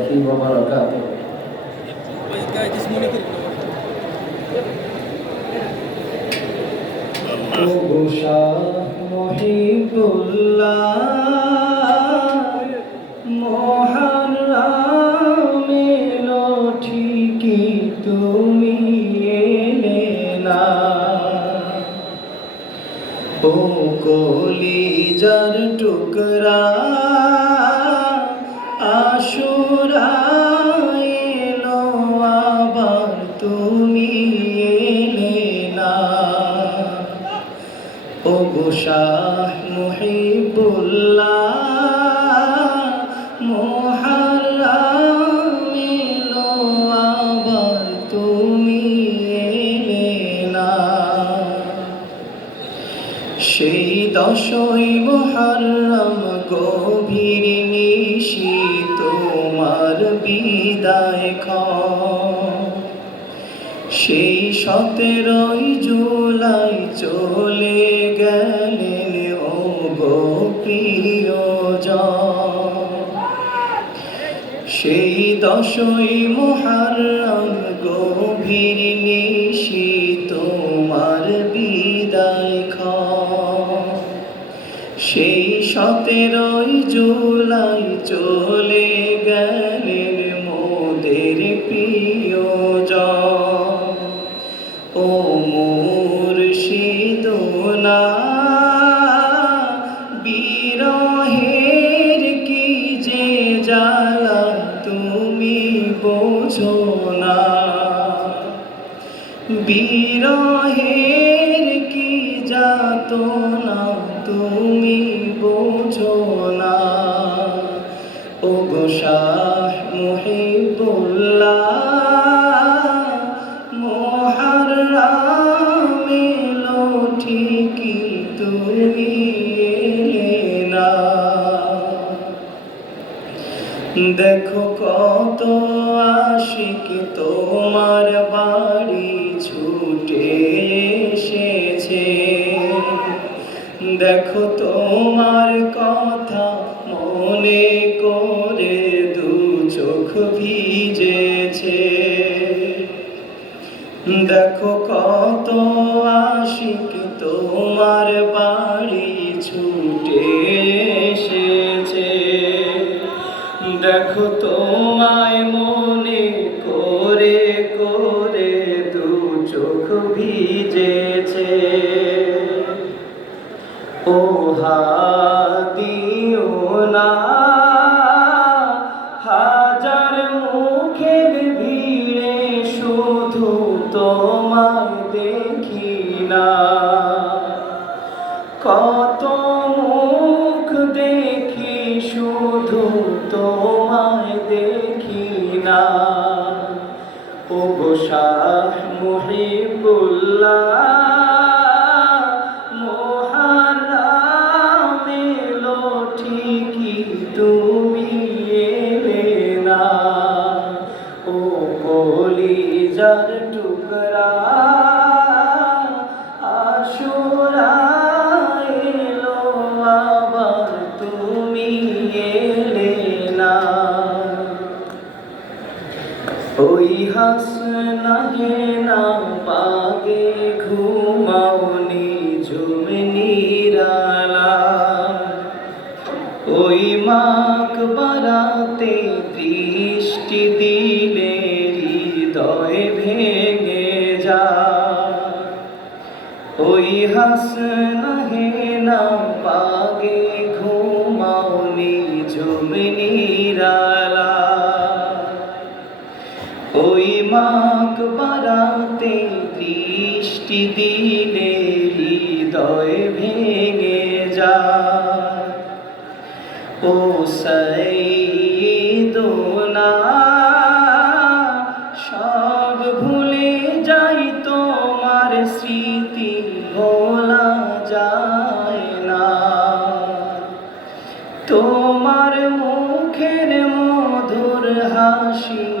وبركاته মহারামেলো ঠিকই তুমি এলে না ও কলিজার টুকরা আশুরা সেই দশই মোহরম গভীর নিশি তোমার বিদায় খ সেই সতেরোই জুলাই চলে গেলেন ও গো প্রিয়জন। সেই দশই মোহরম গভীর নিশি তোমার বিদায় খ সেই সতেরোই জুলাই চলে গেলেন মোদের প্রিয়জন। ও মুর্শিদোনা বোঝো না বিরহের কি যাত না তুমি বোঝো না ও গোশাহ মুহিবুল্লাহ মোহারামেলো ঠিকই তুমি এলে দেখো কত আশিক তোমার বাড়ি ছুটে এসেছে? দেখো তোমার কথা মনে করে দু চোখ ভিজেছে। দেখো কত আশিক তোমার বাড়ি ছুটে এসেছে। দেখো তোমায় তোমায় দেখি না। কত মুখ দেখি, শুধু তোমায় দেখি না। ও গোশাহ মুহিবুল্লাহ তুমি না। ও কলিজার টুকরা হাসনা হে না পাগে ঘুমাওনি ঝুমনিরালা ওই মাক বারাতে দৃষ্টি দিলে হৃদয় ভেঙে যা ওই হাসনা হে না পাগে ঘুমাওনি ঝুমনিরালা ওই মাক বারাতে দৃষ্টি দিলে হৃদয় ভেঙে যায়। ও সৈদোনা সব ভুলে যাই তোমার স্মৃতি, ভোলা যায় না। তোমার মুখের মধুর হাসি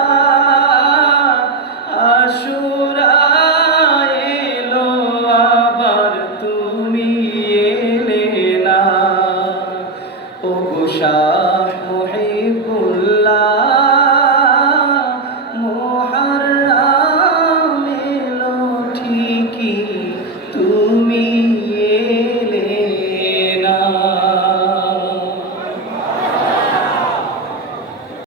তুমি